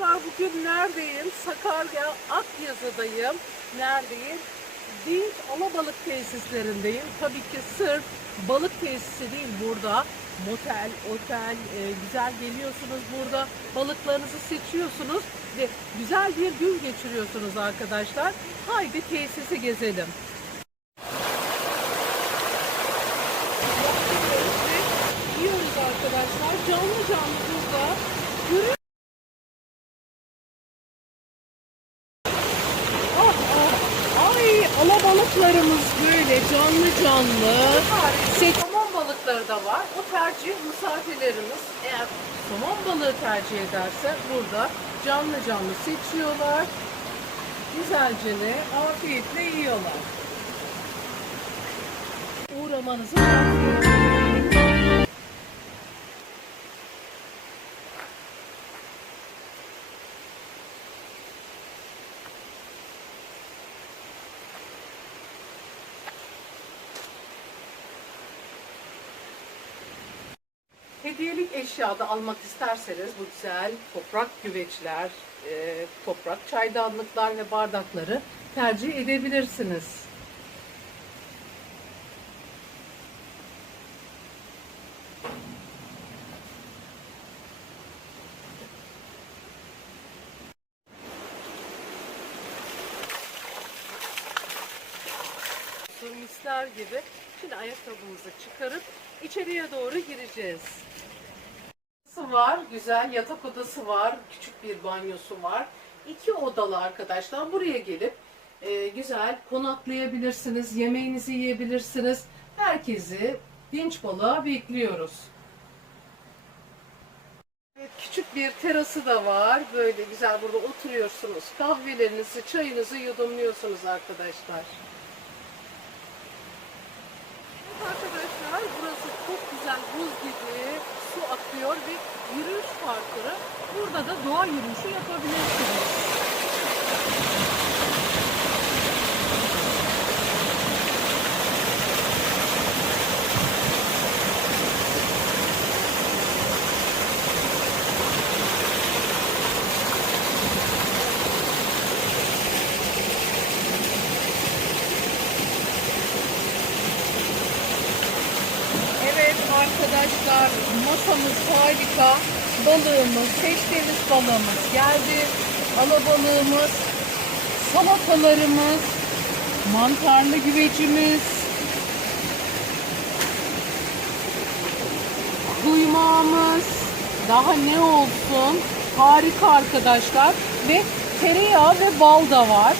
Arkadaşlar bugün neredeyim? Sakarya Akyazı'dayım. Neredeyim? Dinç Alabalık tesislerindeyim. Tabii ki sırf balık tesisi değil burada. Motel, otel, e, güzel geliyorsunuz burada. Balıklarınızı seçiyorsunuz ve güzel bir gün geçiriyorsunuz arkadaşlar. Haydi tesisi gezelim. Yiyoruz arkadaşlar. Canlı canlı burada. Görüyor alabalıklarımız böyle canlı canlı. Somon balıkları da var. O tercih misafirlerimiz eğer somon balığı tercih ederse burada canlı canlı seçiyorlar. Güzelce de afiyetle yiyorlar. Uğramanızı tavsiye. Hediyelik eşya da almak isterseniz bu güzel toprak güveçler, e, toprak çaydanlıklar ve bardakları tercih edebilirsiniz. Misler gibi. Şimdi ayakkabımızı çıkarıp içeriye doğru gireceğiz. Var, güzel yatak odası var, küçük bir banyosu var. İki odalı arkadaşlar. Buraya gelip e, güzel konaklayabilirsiniz, yemeğinizi yiyebilirsiniz. Herkesi dinç balığa bekliyoruz. Evet, küçük bir terası da var. Böyle güzel burada oturuyorsunuz. Kahvelerinizi, çayınızı yudumluyorsunuz arkadaşlar. Evet arkadaşlar burası çok güzel buz gibi su akıyor ve yürüyüş parkuru. Burada da doğa yürüyüşü yapabilirsiniz. Evet arkadaşlar masamız harika. Balığımız, seçtiğimiz balığımız geldi. Alabalığımız, salatalarımız, mantarlı güvecimiz, kuymağımız, daha ne olsun harika arkadaşlar ve tereyağı ve bal da var.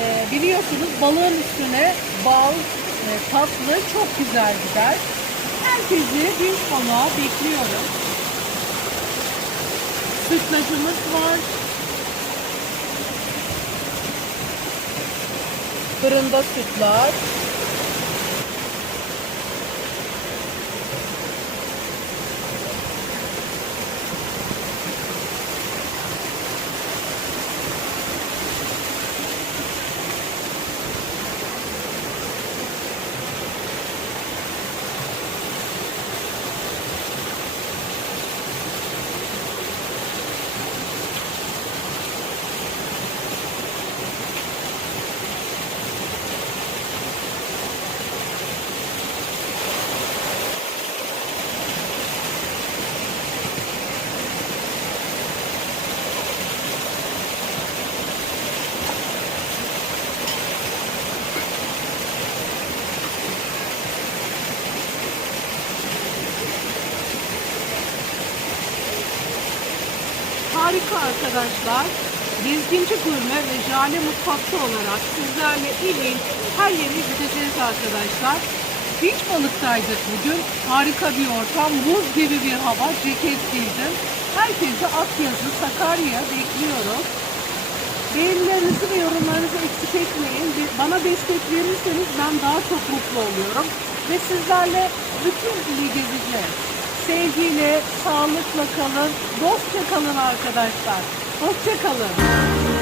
Ee, biliyorsunuz balığın üstüne bal, e, tatlı çok güzel gider. Herkesi bir konağa bekliyorum. Sütlacımız var. Fırında sütlaç. Harika arkadaşlar. Gezginci Gurme ve Jale Mutfakta olarak sizlerle ilin her yere gideceğiz arkadaşlar. Beach balıktaydık bugün. Harika bir ortam, buz gibi bir hava, ceket giydim. Herkesi Akyazı, Sakarya bekliyoruz. Beğenilerinizi ve yorumlarınızı eksik etmeyin. Bana destek verirseniz ben daha çok mutlu oluyorum. Ve sizlerle bütün ili gezeceğiz. Sevgiyle, sağlıkla kalın, dostça kalın arkadaşlar. Hoşça kalın.